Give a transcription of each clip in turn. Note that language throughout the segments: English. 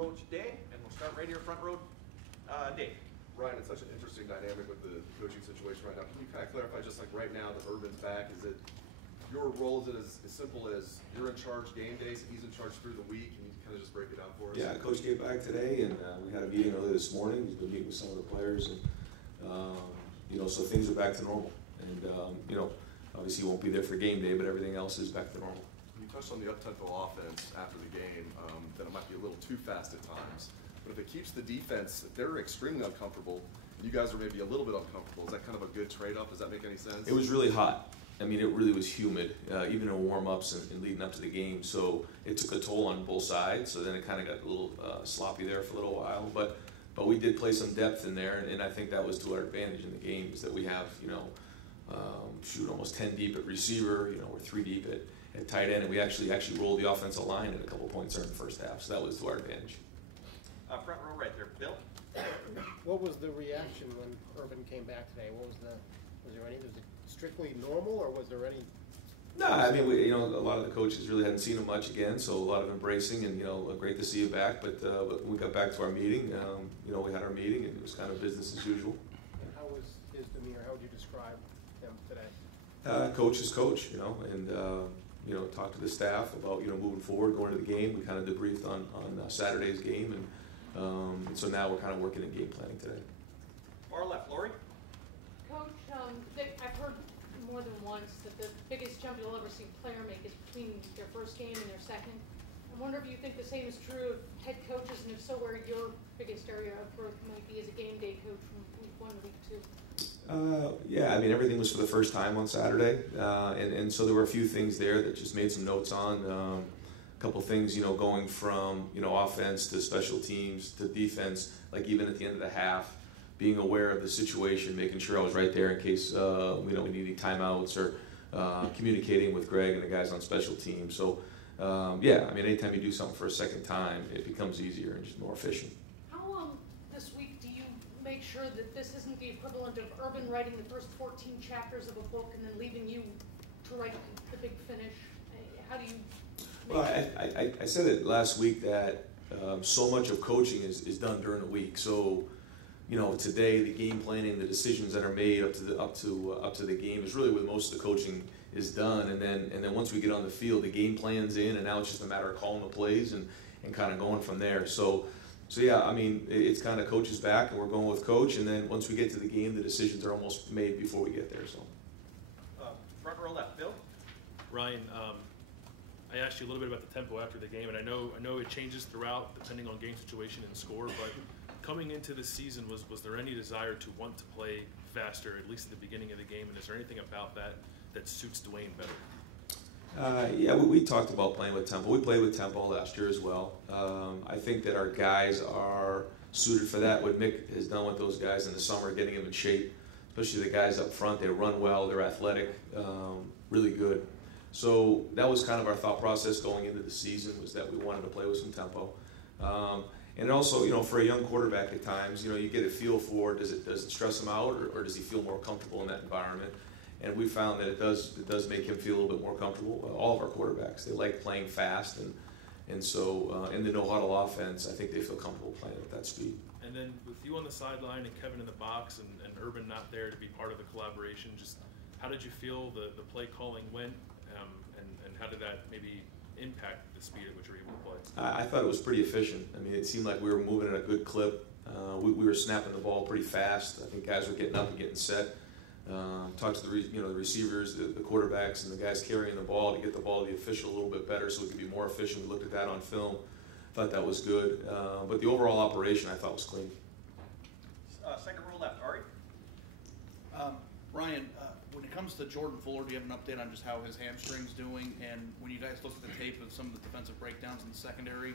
Coach Day, and we'll start right here front row. Dave. Ryan, it's such an interesting dynamic with the coaching situation right now. Can you kind of clarify, just like right now that Urban's back, is it your role, is it as simple as you're in charge game days and he's in charge through the week? Can you kind of just break it down for us? Yeah, Coach came back today, and we had a meeting earlier this morning. He's been meeting with some of the players, and so things are back to normal. And obviously he won't be there for game day, but everything else is back to normal. You touched on the up-tempo offense after the game, that it might be a little too fast at times. But if it keeps the defense, if they're extremely uncomfortable, and you guys are maybe a little bit uncomfortable, is that kind of a good trade-off? Does that make any sense? It was really hot. I mean, it really was humid, even in warm-ups and leading up to the game. So it took a toll on both sides. So then it kind of got a little sloppy there for a little while. But we did play some depth in there, and I think that was to our advantage in the game, is that we have, almost 10 deep at receiver. We're 3 deep at tight end, and we actually rolled the offensive line at a couple points there in the first half. So that was to our advantage. Front row right there, Bill. What was the reaction when Urban came back today? Was it strictly normal, or was there any? No, I mean, a lot of the coaches really hadn't seen him much again, so a lot of embracing, and great to see you back. But when we got back to our meeting, we had our meeting, and it was kind of business as usual. And how was his demeanor? How would you describe him today? Coach is coach, and talked to the staff about moving forward, going to the game. We kind of debriefed on Saturday's game, and so now we're kind of working in game planning today. Far left, Lori. Coach, I've heard more than once that the biggest jump you'll ever see a player make is between their first game and their second. I wonder if you think the same is true of head coaches, and if so, where your biggest area of growth might be as a game day coach from week 1 to week 2. Yeah, I mean, everything was for the first time on Saturday, and so there were a few things there that just made some notes on. A couple things, going from, offense to special teams to defense, like even at the end of the half, being aware of the situation, making sure I was right there in case, we needed timeouts, or communicating with Greg and the guys on special teams. So, yeah, I mean, anytime you do something for a second time, it becomes easier and just more efficient. How this week do you make sure that this isn't the equivalent of Urban writing the first 14 chapters of a book and then leaving you to write the big finish? How do you? Well, I said it last week that so much of coaching is done during the week. So, today the game planning, the decisions that are made up to the game is really what most of the coaching is done. And then once we get on the field, the game plan's in, and now it's just a matter of calling the plays and kind of going from there. So yeah, I mean, it's kind of coach's back, and we're going with coach. And then once we get to the game, the decisions are almost made before we get there. So. Front row left, Bill. Ryan, I asked you a little bit about the tempo after the game, and I know it changes throughout depending on game situation and score, but coming into the season, was there any desire to want to play faster, at least at the beginning of the game, and is there anything about that suits Dwayne better? Yeah, we talked about playing with tempo. We played with tempo last year as well. I think that our guys are suited for that. What Mick has done with those guys in the summer, getting them in shape, especially the guys up front, they run well, they're athletic, really good. So that was kind of our thought process going into the season, was that we wanted to play with some tempo. And also, for a young quarterback at times, you get a feel for, does it stress him out, or does he feel more comfortable in that environment? And we found that it does make him feel a little bit more comfortable. All of our quarterbacks, they like playing fast, and so in the no-huddle offense, I think they feel comfortable playing at that speed. And then with you on the sideline and Kevin in the box and Urban not there to be part of the collaboration, just how did you feel the play calling went, and how did that maybe impact the speed at which you were able to play? I thought it was pretty efficient. I mean, it seemed like we were moving at a good clip. We were snapping the ball pretty fast. I think guys were getting up and getting set. Talked to the receivers, the quarterbacks, and the guys carrying the ball to get the ball to the official a little bit better so we could be more efficient. We looked at that on film. Thought that was good. But the overall operation I thought was clean. Second row left, Ari. Ryan, when it comes to Jordan Fuller, do you have an update on just how his hamstring's doing? And when you guys looked at the tape of some of the defensive breakdowns in the secondary,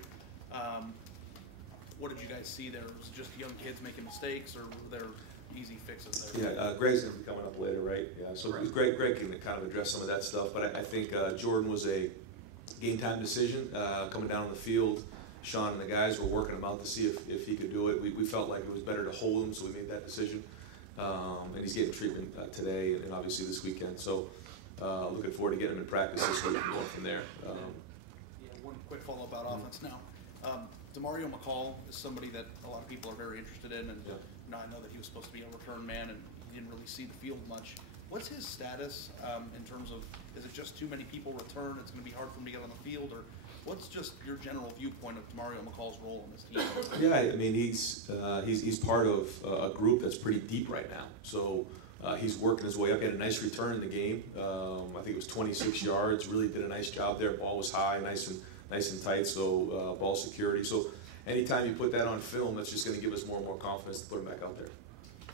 what did you guys see there? Was it just young kids making mistakes, or were there easy fixes there? Yeah, Greg's going to be coming up later, right? Yeah, so Greg can kind of address some of that stuff. But I think Jordan was a game-time decision coming down on the field. Sean and the guys were working him out to see if he could do it. We felt like it was better to hold him, so we made that decision. And he's getting treatment today and obviously this weekend. So looking forward to getting him in practice this week and going from there. One quick follow-up about offense now. DeMario McCall is somebody that a lot of people are very interested in, and Yeah. I know that he was supposed to be a return man, and he didn't really see the field much. What's his status in terms of, is it just too many people return, it's going to be hard for him to get on the field, or what's just your general viewpoint of DeMario McCall's role on this team? Yeah, I mean he's part of a group that's pretty deep right now. So he's working his way up. He had a nice return in the game. I think it was 26 yards. Really did a nice job there. Ball was high, nice and tight. So ball security. So anytime you put that on film, that's just going to give us more and more confidence to put him back out there.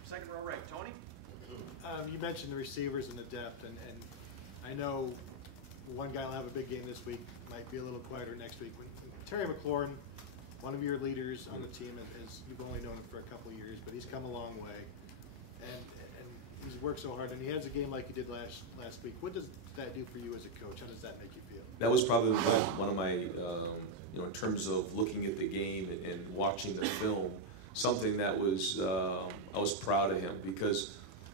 Second row right, Tony? You mentioned the receivers and the depth, and I know one guy will have a big game this week, might be a little quieter next week. When Terry McLaurin, one of your leaders on the team, as you've only known him for a couple of years, but he's come a long way, and he's worked so hard, and he has a game like he did last week. What does that do for you as a coach? How does that make you feel? That was probably one of my, in terms of looking at the game and watching the film, something that was, I was proud of him, because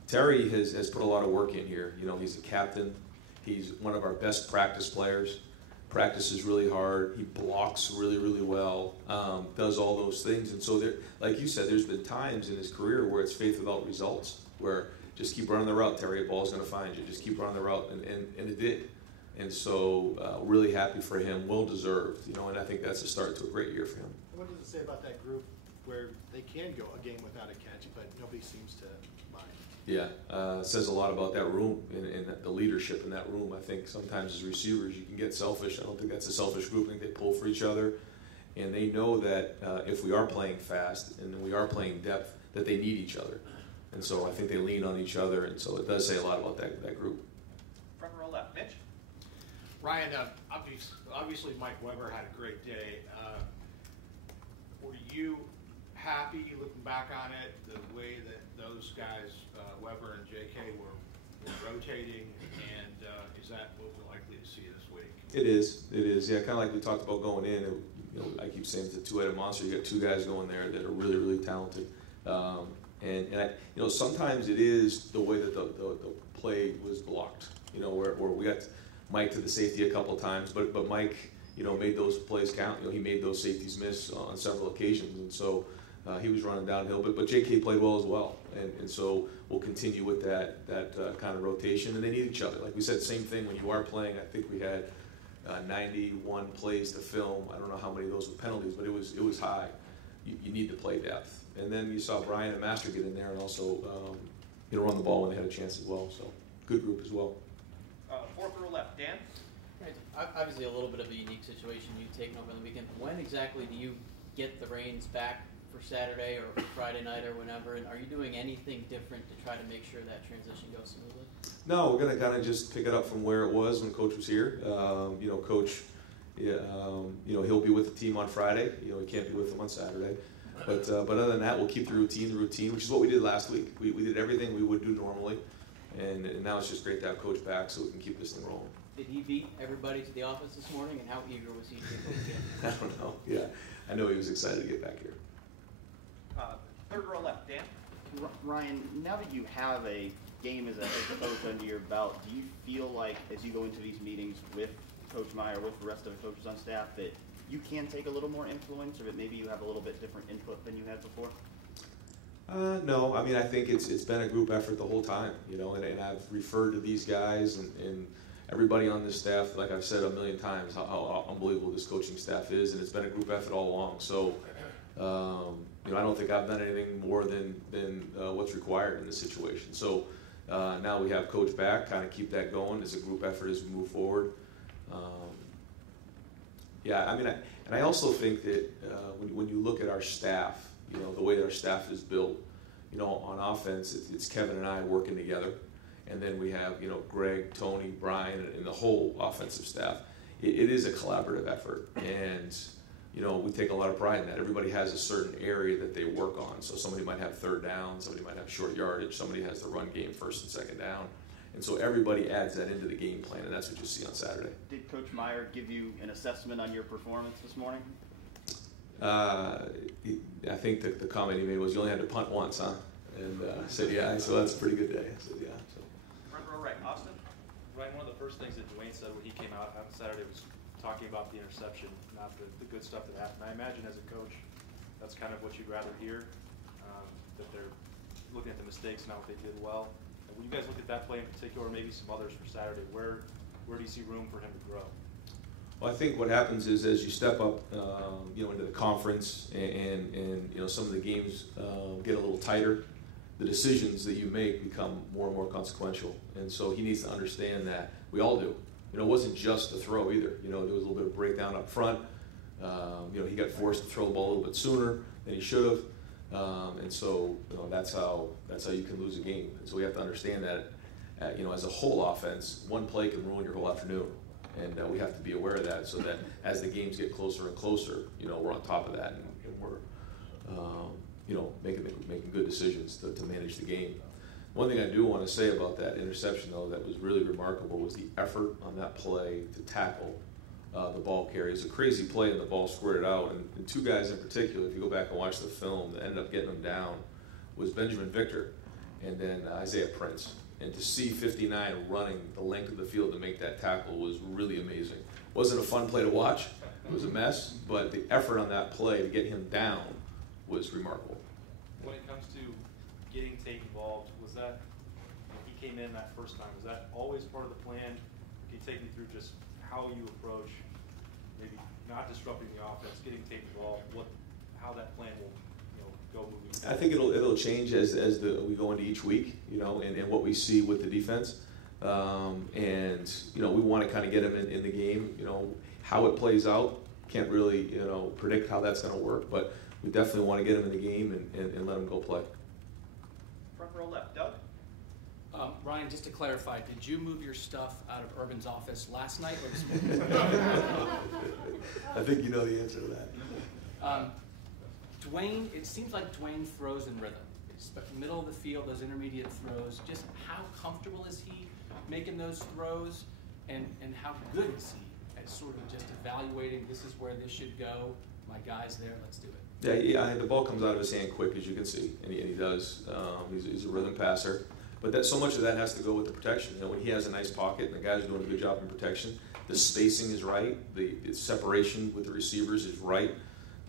Terry has put a lot of work in here. He's a captain. He's one of our best practice players. Practices really hard. He blocks really, really well. Does all those things. And so, like you said, there's been times in his career where it's faith without results, where just keep running the route, Terry, the ball's going to find you. Just keep running the route, and it did. And so, really happy for him. Well deserved. And I think that's a start to a great year for him. What does it say about that group where they can go a game without a catch, but nobody seems to mind? Yeah, it says a lot about that room and the leadership in that room. I think sometimes as receivers you can get selfish. I don't think that's a selfish group. I think they pull for each other, and they know that if we are playing fast and we are playing depth, that they need each other. And so I think they lean on each other, and so it does say a lot about that group. Front row left, Mitch? Ryan, obviously Mike Weber had a great day. Were you happy looking back on it, the way that those guys, Weber and JK, were rotating, and is that what we're likely to see this week? It is. Yeah, kind of like we talked about going in. I keep saying it's a two-headed monster. You got two guys going there that are really, really talented. And sometimes it is the way that the play was blocked. Where we got Mike to the safety a couple of times, but Mike, made those plays count. He made those safeties miss on several occasions, and so he was running downhill. But JK played well as well, and so we'll continue with that kind of rotation. And they need each other. Like we said, same thing when you are playing. I think we had 91 plays to film. I don't know how many of those were penalties, but it was high. You need to play depth. And then you saw Brian and Master get in there and also run the ball when they had a chance as well. So good group as well. Fourth row left, Dan? Right. Obviously a little bit of a unique situation you've taken over the weekend. When exactly do you get the reins back for Saturday or for Friday night or whenever? And are you doing anything different to try to make sure that transition goes smoothly? No, we're going to kind of just pick it up from where it was when Coach was here. Coach, he'll be with the team on Friday. He can't be with them on Saturday. But other than that, we'll keep the routine, which is what we did last week. We did everything we would do normally, and now it's just great to have Coach back so we can keep this thing rolling. Did he beat everybody to the office this morning, and how eager was he to get back in? I don't know. Yeah, I know he was excited to get back here. Third row left, Dan? Ryan, now that you have a game as a head coach under your belt, do you feel like as you go into these meetings with Coach Meyer, with the rest of the coaches on staff, that you can take a little more influence, or that maybe you have a little bit different input than you had before? No, I mean, I think it's been a group effort the whole time, and I've referred to these guys and everybody on this staff, like I've said a million times, how unbelievable this coaching staff is, and it's been a group effort all along. So, I don't think I've done anything more than what's required in this situation. So now we have Coach back, kind of keep that going as a group effort as we move forward. I also think that when you look at our staff, the way our staff is built, on offense, it's Kevin and I working together. And then we have, Greg, Tony, Brian, and the whole offensive staff. It is a collaborative effort. And, we take a lot of pride in that. Everybody has a certain area that they work on. So somebody might have third down, somebody might have short yardage, somebody has the run game first and second down. And so everybody adds that into the game plan, and that's what you'll see on Saturday. Did Coach Meyer give you an assessment on your performance this morning? I think that the comment he made was, you only had to punt once, huh? And I said, yeah, so that's a pretty good day. I said, yeah. So. Front row right, Austin? Ryan, one of the first things that Dwayne said when he came out on Saturday was talking about the interception, not the good stuff that happened. I imagine as a coach, that's kind of what you'd rather hear, that they're looking at the mistakes, not what they did well. And when you guys look at that play in particular, or maybe some others for Saturday, where do you see room for him to grow? Well, I think what happens is as you step up, into the conference and some of the games get a little tighter, the decisions that you make become more and more consequential. And so he needs to understand that. We all do. It wasn't just the throw either. There was a little bit of breakdown up front. He got forced to throw the ball a little bit sooner than he should have. And so that's how you can lose a game. And so we have to understand that, as a whole offense, one play can ruin your whole afternoon. And we have to be aware of that so that as the games get closer and closer, we're on top of that and we're, making good decisions to manage the game. One thing I do want to say about that interception, though, that was really remarkable was the effort on that play to tackle the ball carrier. It was a crazy play and the ball squirted out. And two guys in particular, if you go back and watch the film, that ended up getting them down was Benjamin Victor and then Isaiah Prince. And to see 59 running the length of the field to make that tackle was really amazing. Wasn't a fun play to watch. It was a mess, but the effort on that play to get him down was remarkable. When it comes to getting Tate involved, was that, when he came in that first time, was that always part of the plan? Can you take me through just how you approach maybe not disrupting the offense, getting Tate involved, how that plan will go moving forward? I think it'll change as we go into each week, and what we see with the defense. We want to kind of get him in the game. How it plays out, can't really predict how that's going to work, but we definitely want to get him in the game and let him go play. Front row left, Doug. Ryan, just to clarify, did you move your stuff out of Urban's office last night or this morning? I think you know the answer to that. Dwayne, it seems like Dwayne throws in rhythm. It's the middle of the field, those intermediate throws. Just how comfortable is he making those throws, and how good is he at sort of just evaluating, this is where this should go, my guy's there, let's do it. Yeah, the ball comes out of his hand quick, as you can see, and he does. He's a rhythm passer. But so much of that has to go with the protection. When he has a nice pocket and the guys are doing a good job in protection, the spacing is right, the separation with the receivers is right,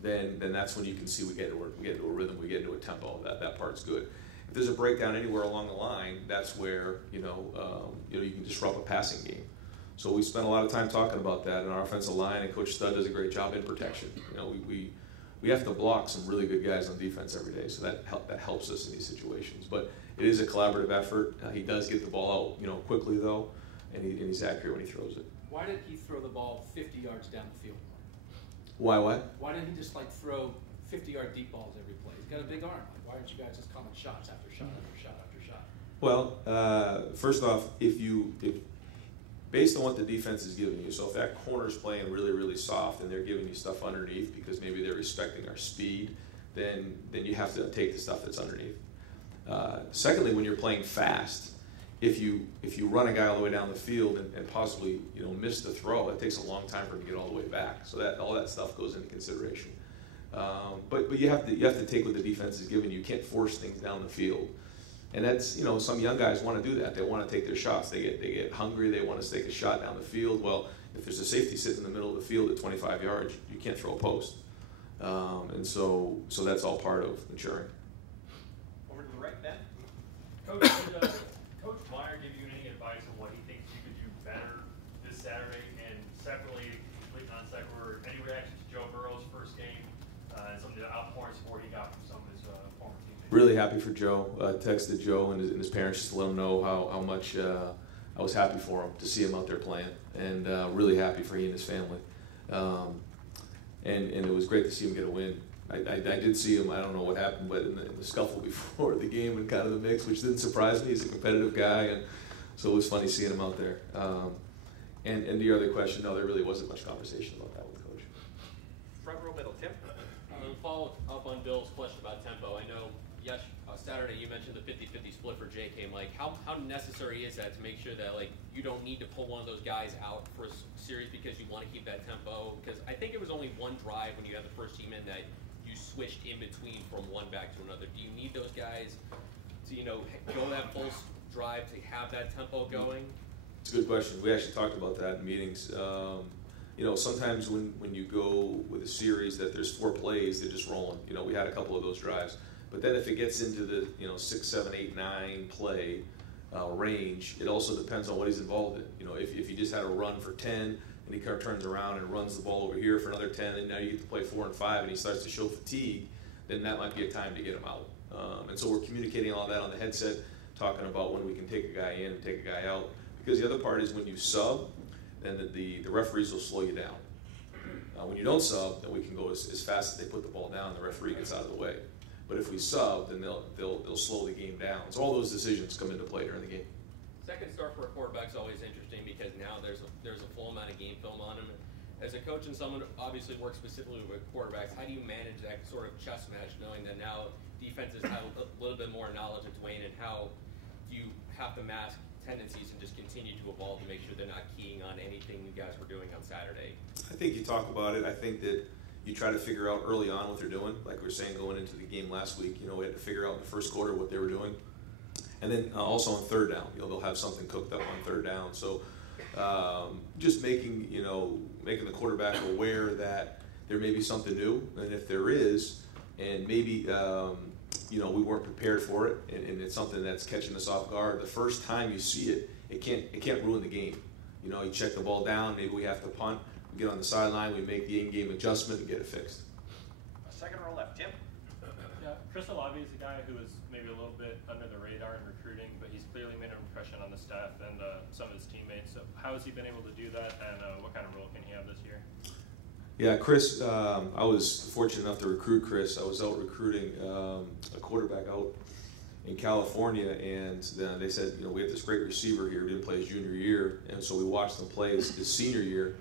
then that's when you can see we get into a rhythm, we get into a tempo. That part's good. If there's a breakdown anywhere along the line, that's where you can disrupt a passing game. So we spent a lot of time talking about that in our offensive line, and Coach Studd does a great job in protection. We have to block some really good guys on defense every day, so that helps us in these situations. But it is a collaborative effort. He does get the ball out, quickly though, and he's accurate when he throws it. Why did he throw the ball 50 yards down the field? Why what? Why didn't he just throw 50-yard deep balls every play? He's got a big arm. Why aren't you guys just calling shots after shot after shot after shot? Well, first off, if based on what the defense is giving you, so if that corner's playing really, really soft and they're giving you stuff underneath because maybe they're respecting our speed, then you have to take the stuff that's underneath. Secondly, when you're playing fast, if you run a guy all the way down the field and possibly miss the throw, it takes a long time for him to get all the way back. So that all that stuff goes into consideration. But you have to take what the defense is giving you. You can't force things down the field. And that's, some young guys want to do that. They want to take their shots. They get hungry. They want to take a shot down the field. Well, if there's a safety sitting in the middle of the field at 25 yards, you can't throw a post. And so that's all part of maturing. Over to the right, Ben. Coach, did Coach Meyer give you any advice on what he thinks you could do better this Saturday? And separately, completely non-sequitur, any reaction to Joe Burrow's first game and some of the outpouring support he got from some of his former teammates? Really happy for Joe. Texted Joe and his parents just to let him know how much I was happy for him to see him out there playing, and really happy for he and his family. And it was great to see him get a win. I did see him, I don't know what happened, but in the scuffle before the game and kind of the mix, which didn't surprise me. He's a competitive guy, and so it was funny seeing him out there. And to your other question, no, there really wasn't much conversation about that with the coach. Front row middle, Tim. Follow up on Bill's question about tempo. I know Saturday you mentioned the 50-50 split for J.K. Mike. How necessary is that to make sure that you don't need to pull one of those guys out for a series because you want to keep that tempo? Because I think it was only one drive when you had the first team in that you switched in between from one back to another. Do you need those guys to go that full drive to have that tempo going? It's a good question. We actually talked about that in meetings. you know, sometimes when you go with a series that there's 4 plays, they're just rolling. You know, we had a couple of those drives. But then if it gets into the, you know, 6, 7, 8, 9 play range, it also depends on what he's involved in. You know, if he just had a run for 10 and he kind of turns around and runs the ball over here for another 10, and now you get to play 4 and 5 and he starts to show fatigue, then that might be a time to get him out. And so we're communicating all that on the headset, talking about when we can take a guy in and take a guy out. Because the other part is when you sub, then the referees will slow you down. When you don't sub, then we can go as fast as they put the ball down, the referee gets out of the way. But if we sub, then they'll slow the game down. So all those decisions come into play during the game. Second start for a quarterback is always interesting because now there's a full amount of game film on him. As a coach and someone who obviously works specifically with quarterbacks, how do you manage that sort of chess match, knowing that now defenses have a little bit more knowledge of Dwayne, and how do you have to mask tendencies and just continue to evolve to make sure they're not keying on anything you guys were doing on Saturday? I think you talk about it. I think that you try to figure out early on what they're doing. Like we were saying going into the game last week, you know, we had to figure out in the first quarter what they were doing. And then also on third down, you know, they'll have something cooked up on third down. So just making the quarterback aware that there may be something new, and if there is, and maybe you know, we weren't prepared for it, and it's something that's catching us off guard. The first time you see it, it can't ruin the game. You know, you check the ball down, maybe we have to punt, we get on the sideline, we make the in-game adjustment and get it fixed. Second row left, Tim. Yeah, Chris Olavi is a guy who is maybe a little bit under the radar in recruiting, but he's clearly made an impression on the staff and some of his teammates. So how has he been able to do that, and what kind of role can he have this year? Yeah, Chris, I was fortunate enough to recruit Chris. I was out recruiting a quarterback out in California, and then they said, you know, we have this great receiver here who didn't play his junior year, and so we watched him play his senior year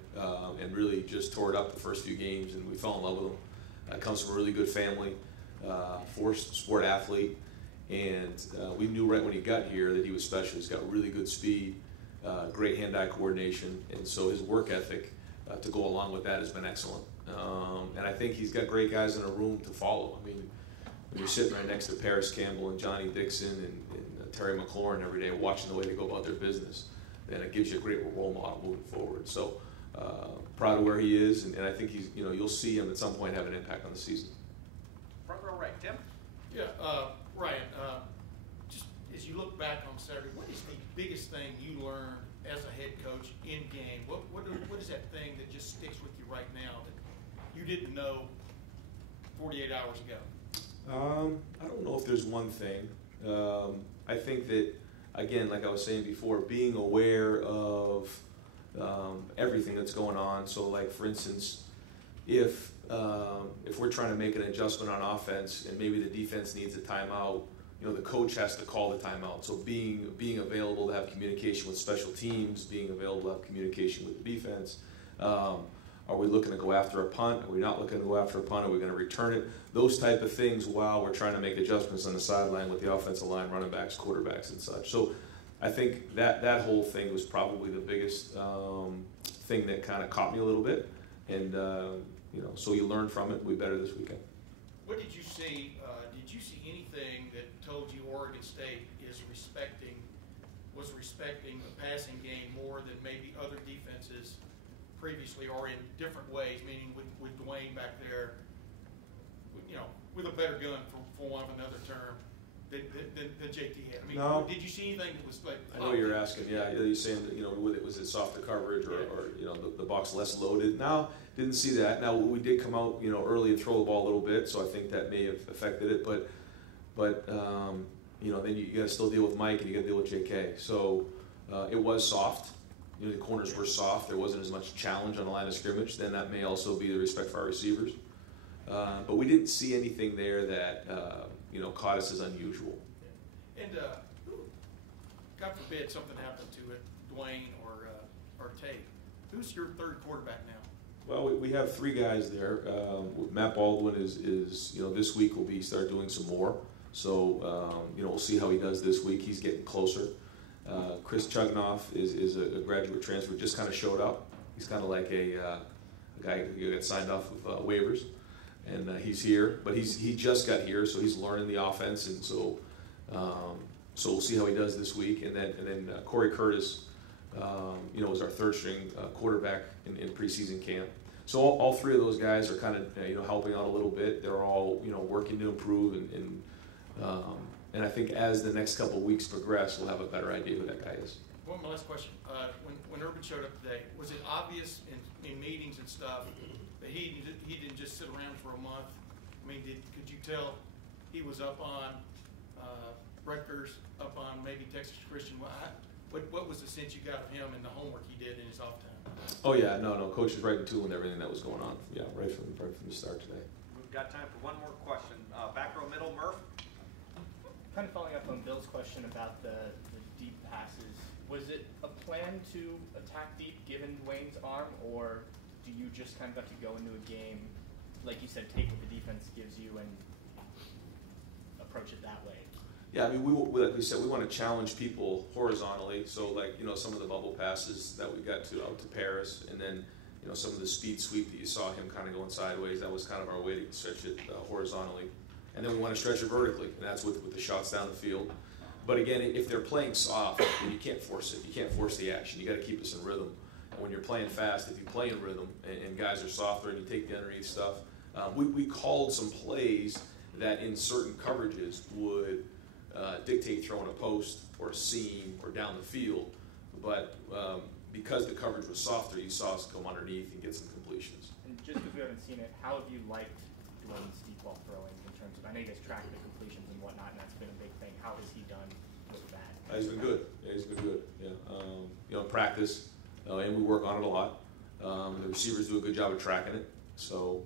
and really just tore it up the first few games, and we fell in love with him. Comes from a really good family, sport athlete, and we knew right when he got here that he was special. He's got really good speed, great hand-eye coordination, and so his work ethic to go along with that has been excellent. And I think he's got great guys in a room to follow. I mean, when you're sitting right next to Paris Campbell and Johnny Dixon and Terry McLaurin every day watching the way they go about their business, then it gives you a great role model moving forward. So proud of where he is, and I think he's, you know, you'll see him at some point have an impact on the season. Front row right, Tim. Yeah, Ryan, just as you look back on Saturday, what is the biggest thing you learned as a head coach in game? What is that thing that just sticks with you right now that you didn't know 48 hours ago? I don't know if there's one thing. I think that, again, like I was saying before, being aware of everything that's going on. So, like, for instance, if we're trying to make an adjustment on offense and maybe the defense needs a timeout, you know, the coach has to call the timeout. So being available to have communication with special teams, being available to have communication with the defense. Are we looking to go after a punt? Are we not looking to go after a punt? Are we going to return it? Those type of things while we're trying to make adjustments on the sideline with the offensive line, running backs, quarterbacks, and such. So I think that whole thing was probably the biggest thing that kind of caught me a little bit. And, you know, so you learn from it. We'll be better this weekend. What did you see? Did you see anything that told you Oregon State was respecting the passing game more than maybe other defenses previously, or in different ways, meaning with Dwayne back there, you know, with a better gun, for want of another term, than JT had? I mean, no. Did you see anything that was like? I know you're asking. Yeah, you're saying that, you know, was it softer coverage or you know, the box less loaded? No, didn't see that. Now we did come out, you know, early and throw the ball a little bit, so I think that may have affected it. But you know, then you got to still deal with Mike and you got to deal with JK. So it was soft. You know, the corners were soft. There wasn't as much challenge on the line of scrimmage. Then that may also be the respect for our receivers. But we didn't see anything there that you know, caught us as unusual. And God forbid something happened to it, Dwayne or Tate. Who's your third quarterback now? Well, we have 3 guys there. Matt Baldwin is you know, this week will be start doing some more. So you know, we'll see how he does this week. He's getting closer. Chris Chugnoff is a graduate transfer, just kind of showed up. He's kind of like a guy who got signed off of waivers, and he's here. But he just got here, so he's learning the offense, and so we'll see how he does this week. And then Corey Curtis was our third string quarterback in preseason camp. So all three of those guys are kind of helping out a little bit. They're all working to improve, and I think as the next couple of weeks progress, we'll have a better idea who that guy is. One last question. When Urban showed up today, was it obvious in meetings and stuff that he didn't just sit around for a month? I mean, could you tell he was up on Rutgers, up on maybe Texas Christian? What was the sense you got of him and the homework he did in his off time? Oh yeah, no, Coach was right in tune with everything that was going on. Yeah, right from the start today. We've got time for one more question. Back row middle, Murph. Kind of following up on Bill's question about the deep passes, was it a plan to attack deep given Dwayne's arm, or do you just kind of have to go into a game, like you said, take what the defense gives you and approach it that way? Yeah, I mean, like we said, we want to challenge people horizontally. So, like, some of the bubble passes that we got out to Paris, and then, some of the speed sweep that you saw him kind of going sideways, that was kind of our way to stretch it horizontally. And then we want to stretch it vertically, and that's with the shots down the field. But again, if they're playing soft, then you can't force it. You can't force the action. You got to keep us in rhythm. And when you're playing fast, if you play in rhythm and guys are softer and you take the underneath stuff, we called some plays that in certain coverages would dictate throwing a post or a seam or down the field. But because the coverage was softer, you saw us come underneath and get some completions. And just because we haven't seen it, how have you liked Dwayne's deep ball throwing in terms of, I know you guys track the completions and whatnot, and that's been a big thing. How has he done with that? He's been good. Yeah, he's been good. Yeah, in practice, and we work on it a lot. The receivers do a good job of tracking it. So,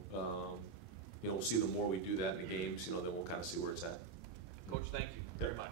we'll see the more we do that in the games, then we'll kind of see where it's at. Coach, thank you very much.